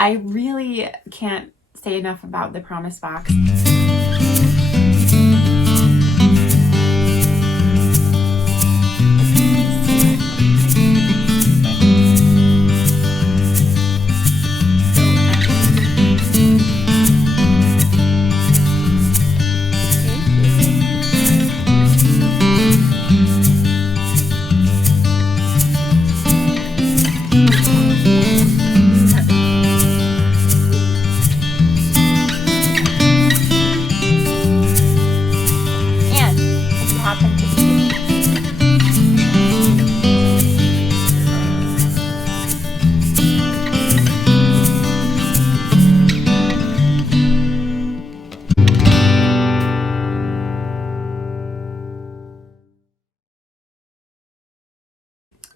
I really can't say enough about the promise box.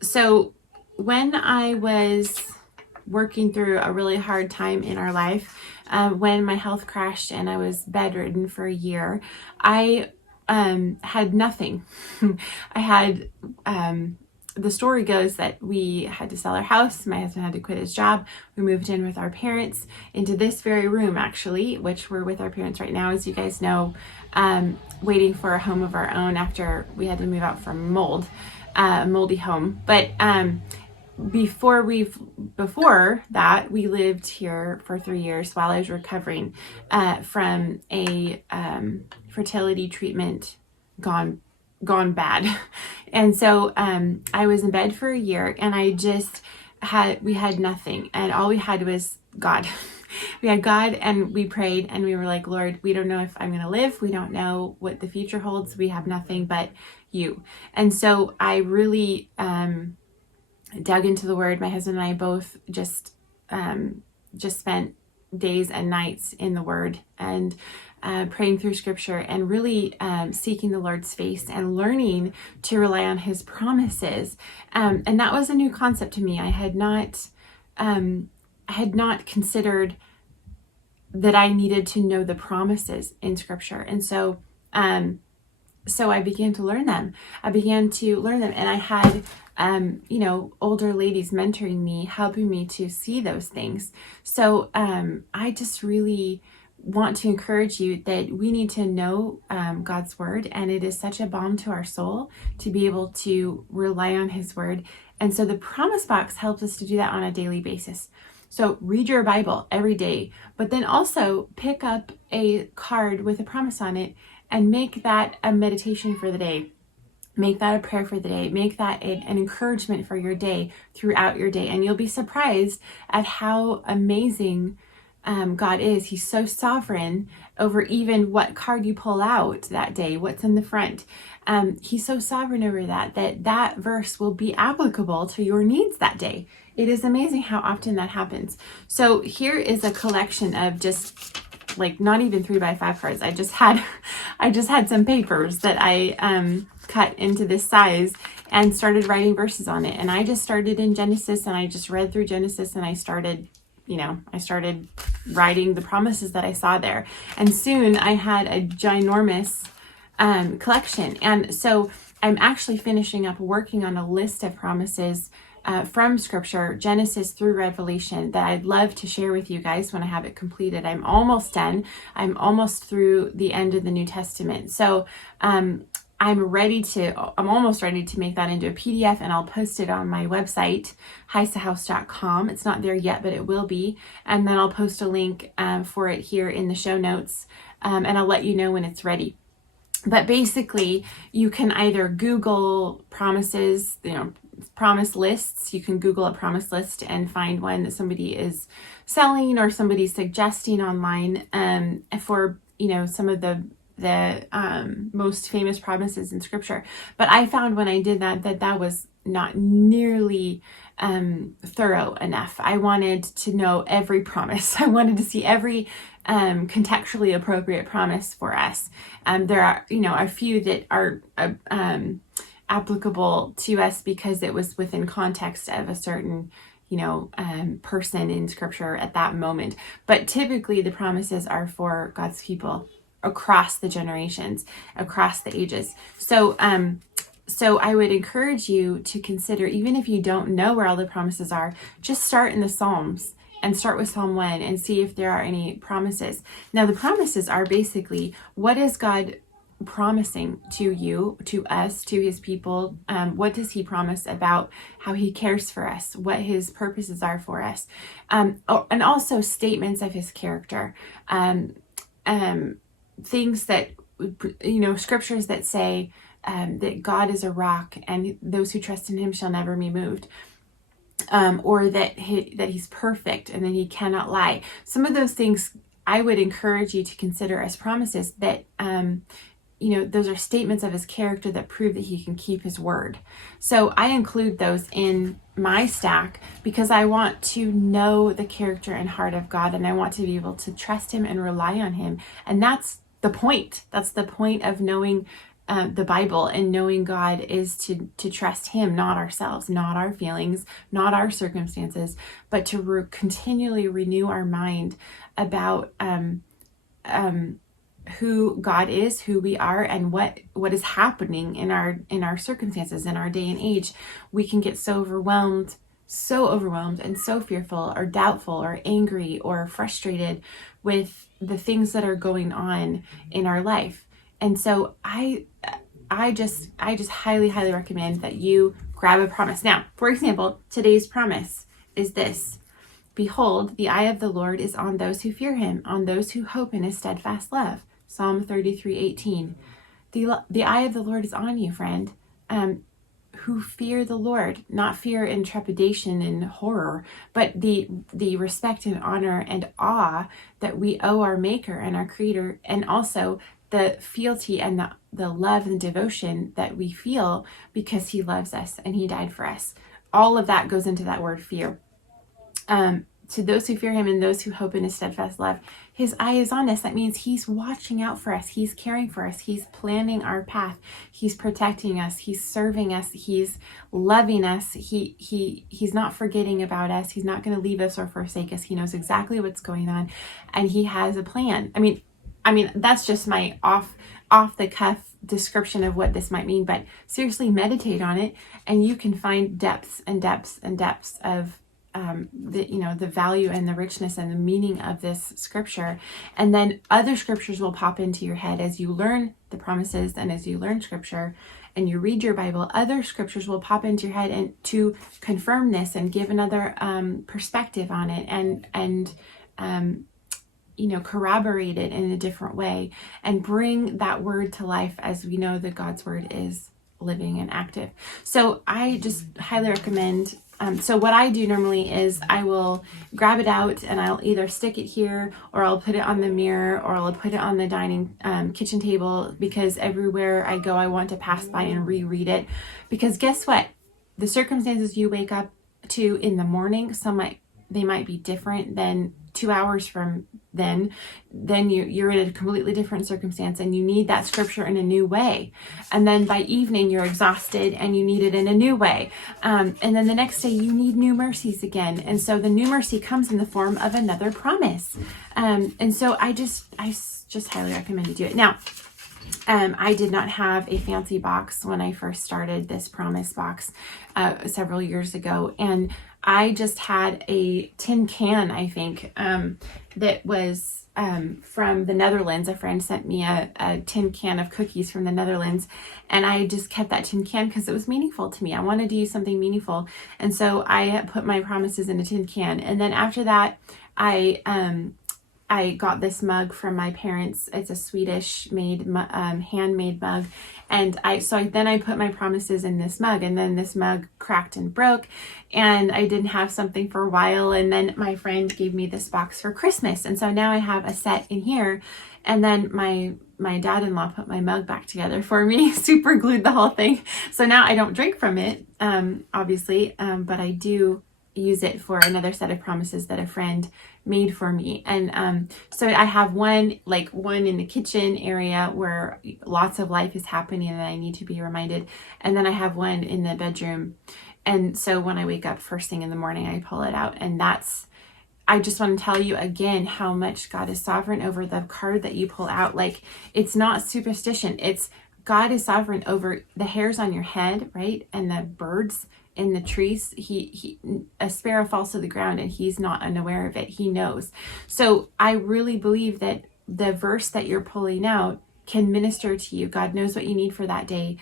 So when I was working through a really hard time in our life, when my health crashed and I was bedridden for a year, I had nothing. I had, the story goes that we had to sell our house. My husband had to quit his job. We moved in with our parents into this very room, actually, which we're with our parents right now, as you guys know, waiting for a home of our own after we had to move out from moldy home. But before that, we lived here for 3 years while I was recovering from a fertility treatment gone bad. And so I was in bed for a year, and we had nothing, and all we had was God. We had God, and we prayed, and we were like, Lord, we don't know if I'm going to live. We don't know what the future holds. We have nothing but you. And so I really dug into the word. My husband and I both just spent days and nights in the word and praying through scripture and really seeking the Lord's face and learning to rely on his promises. And that was a new concept to me. I had not considered that I needed to know the promises in scripture. And so I began to learn them. And I had older ladies mentoring me, helping me to see those things. So I just really want to encourage you that we need to know God's word, and it is such a balm to our soul to be able to rely on his word. And so the promise box helps us to do that on a daily basis. So read your Bible every day, but then also pick up a card with a promise on it and make that a meditation for the day. Make that a prayer for the day. Make that an encouragement for your day throughout your day. And you'll be surprised at how amazing God is. He's so sovereign over even what card you pull out that day, what's in the front. He's so sovereign over that verse will be applicable to your needs that day. It is amazing how often that happens. So here is a collection of just like not even 3x5 cards. I just had some papers that I cut into this size and started writing verses on it. And I just started in Genesis, and I just read through Genesis, and I started writing the promises that I saw there. And soon I had a ginormous collection. And so I'm actually finishing up working on a list of promises from scripture, Genesis through Revelation, that I'd love to share with you guys when I have it completed. I'm almost done. I'm almost through the end of the New Testament. So I'm almost ready to make that into a PDF, and I'll post it on my website, hysahouse.com. It's not there yet, but it will be. And then I'll post a link for it here in the show notes, and I'll let you know when it's ready. But basically, you can either Google promises, promise lists. You can Google a promise list and find one that somebody is selling or somebody's suggesting online for, some of the most famous promises in scripture. But I found when I did that was not nearly thorough enough. I wanted to know every promise. I wanted to see every contextually appropriate promise for us. There are, a few that are applicable to us because it was within context of a certain, person in scripture at that moment. But typically the promises are for God's people across the generations, across the ages. So I would encourage you to consider, even if you don't know where all the promises are, just start in the Psalms and start with Psalm 1 and see if there are any promises. Now, the promises are basically, what is God promising to you, to us, to his people? What does he promise about how he cares for us, what his purposes are for us, and also statements of his character, things that, scriptures that say that God is a rock and those who trust in him shall never be moved. Or that he's perfect and that he cannot lie. Some of those things I would encourage you to consider as promises that, those are statements of his character that prove that he can keep his word. So I include those in my stack because I want to know the character and heart of God, and I want to be able to trust him and rely on him. And that's the point. That's the point of knowing the Bible and knowing God, is to trust him, not ourselves, not our feelings, not our circumstances, but to continually renew our mind about who God is, who we are, and what is happening in our circumstances, in our day and age. We can get so overwhelmed and so fearful or doubtful or angry or frustrated with the things that are going on in our life. And so I just highly, highly recommend that you grab a promise. Now, for example, today's promise is this: behold, the eye of the Lord is on those who fear him, on those who hope in his steadfast love. Psalm 33:18. The eye of the Lord is on you, friend, who fear the Lord, not fear and trepidation and horror, but the respect and honor and awe that we owe our maker and our creator, and also the fealty and the love and devotion that we feel because he loves us and he died for us. All of that goes into that word fear. To those who fear him and those who hope in his steadfast love, his eye is on us. That means he's watching out for us. He's caring for us. He's planning our path. He's protecting us. He's serving us. He's loving us. He's not forgetting about us. He's not going to leave us or forsake us. He knows exactly what's going on, and he has a plan. I mean, that's just my off the cuff description of what this might mean, but seriously meditate on it, and you can find depths and depths and depths of the value and the richness and the meaning of this scripture. And then other scriptures will pop into your head as you learn the promises, and as you learn scripture and you read your Bible, other scriptures will pop into your head and to confirm this and give another perspective on it, and corroborate it in a different way and bring that word to life, as we know that God's word is living and active. So I just highly recommend. So what I do normally is I will grab it out and I'll either stick it here, or I'll put it on the mirror, or I'll put it on the dining kitchen table, because everywhere I go I want to pass by and reread it. Because guess what? The circumstances you wake up to in the morning, they might be different than 2 hours from then you're in a completely different circumstance, and you need that scripture in a new way. And then by evening you're exhausted and you need it in a new way. And then the next day you need new mercies again. And so the new mercy comes in the form of another promise. And so I just highly recommend you do it. Now, I did not have a fancy box when I first started this promise box several years ago, and I just had a tin can, I think, that was from the Netherlands. A friend sent me a tin can of cookies from the Netherlands, and I just kept that tin can because it was meaningful to me. I wanted to use something meaningful, and so I put my promises in a tin can. And then after that, I got this mug from my parents. It's a Swedish made handmade mug, and I put my promises in this mug, and then this mug cracked and broke, and I didn't have something for a while, and then my friend gave me this box for Christmas, and so now I have a set in here. And then my dad-in-law put my mug back together for me, super glued the whole thing. So now I don't drink from it, obviously, but I do use it for another set of promises that a friend made for me. And so I have one in the kitchen area where lots of life is happening and I need to be reminded. And then I have one in the bedroom. And so when I wake up first thing in the morning, I pull it out. And I just want to tell you again how much God is sovereign over the card that you pull out. Like, it's not superstition. It's God is sovereign over the hairs on your head, right? And the birds in the trees. A sparrow falls to the ground and he's not unaware of it. He knows. So I really believe that the verse that you're pulling out can minister to you. God knows what you need for that day.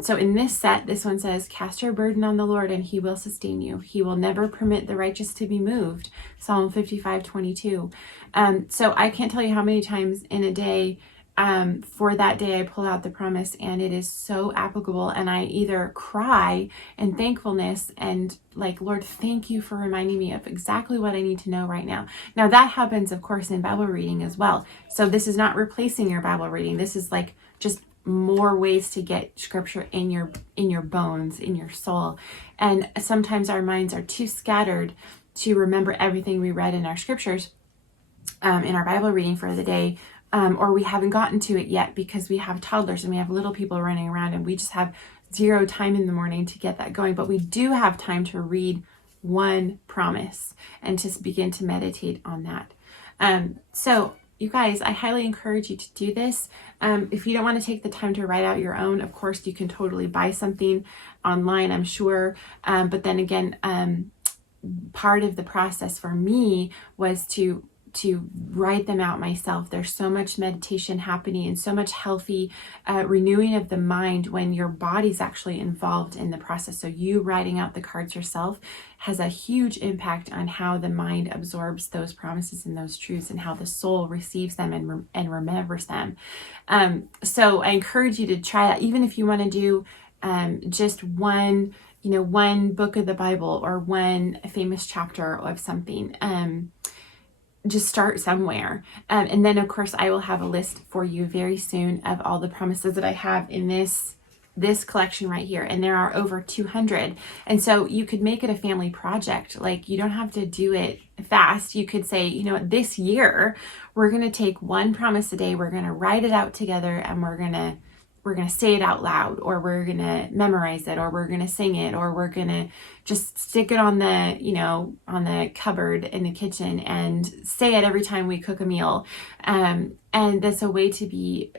So in this set, this one says, cast your burden on the Lord and he will sustain you. He will never permit the righteous to be moved. Psalm 55:22. So I can't tell you how many times in a day, for that day, I pull out the promise, and it is so applicable. And I either cry in thankfulness and like, Lord, thank you for reminding me of exactly what I need to know right now. Now that happens, of course, in Bible reading as well. So this is not replacing your Bible reading. This is like just more ways to get scripture in your bones, in your soul. And sometimes our minds are too scattered to remember everything we read in our scriptures, in our Bible reading for the day. Or we haven't gotten to it yet because we have toddlers and we have little people running around and we just have zero time in the morning to get that going. But we do have time to read one promise and to begin to meditate on that. So you guys, I highly encourage you to do this. If you don't want to take the time to write out your own, of course, you can totally buy something online, I'm sure. But then again, part of the process for me was to write them out myself. There's so much meditation happening and so much healthy renewing of the mind when your body's actually involved in the process. So you writing out the cards yourself has a huge impact on how the mind absorbs those promises and those truths and how the soul receives them and remembers them. So I encourage you to try that, even if you want to do just one book of the Bible or one famous chapter of something. Just start somewhere. And then of course I will have a list for you very soon of all the promises that I have in this collection right here. And there are over 200. And so you could make it a family project. Like, you don't have to do it fast. You could say, this year we're going to take one promise a day. We're going to write it out together and we're going to say it out loud, or we're going to memorize it, or we're going to sing it, or we're going to just stick it on the cupboard in the kitchen and say it every time we cook a meal. And that's a way to be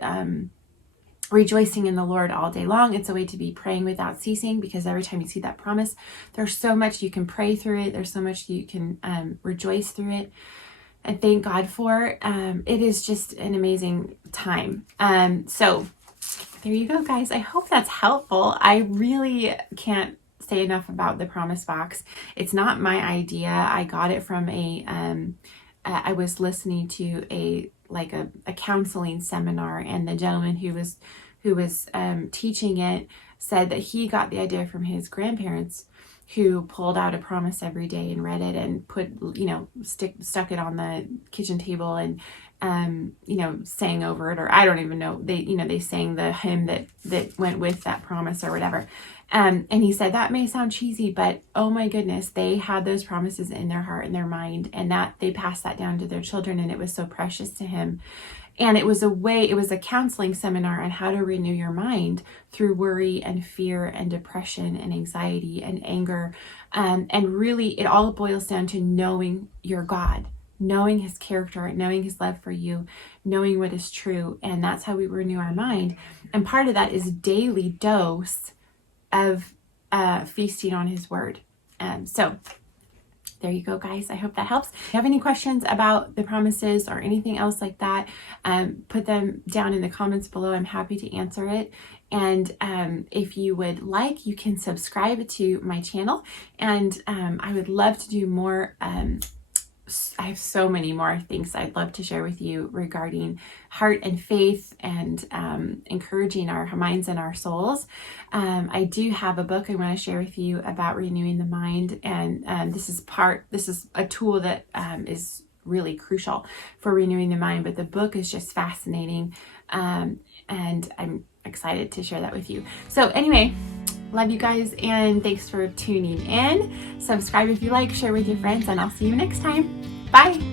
rejoicing in the Lord all day long. It's a way to be praying without ceasing, because every time you see that promise, there's so much you can pray through it. There's so much you can rejoice through it and thank God for. It is just an amazing time. So there you go, guys. I hope that's helpful. I really can't say enough about the promise box. It's not my idea. I got it from I was listening to a counseling seminar, and the gentleman who was teaching it said that he got the idea from his grandparents, who pulled out a promise every day and read it and stuck it on the kitchen table and sang over it, or I don't even know. They sang the hymn that went with that promise or whatever. And he said that may sound cheesy, but oh my goodness, they had those promises in their heart and their mind, and that they passed that down to their children, and it was so precious to him. And it was a counseling seminar on how to renew your mind through worry and fear and depression and anxiety and anger. And really, it all boils down to knowing your God, knowing his character, knowing his love for you, knowing what is true. And that's how we renew our mind. And part of that is daily dose of feasting on his word. So there you go, guys. I hope that helps. If you have any questions about the promises or anything else like that, put them down in the comments below. I'm happy to answer it. And if you would like, you can subscribe to my channel. And I would love to do more. I have so many more things I'd love to share with you regarding heart and faith and encouraging our minds and our souls. I do have a book I want to share with you about renewing the mind, and this is a tool that is really crucial for renewing the mind, but the book is just fascinating, and I'm excited to share that with you. So anyway, love you guys, and thanks for tuning in. Subscribe if you like, share with your friends, and I'll see you next time. Bye.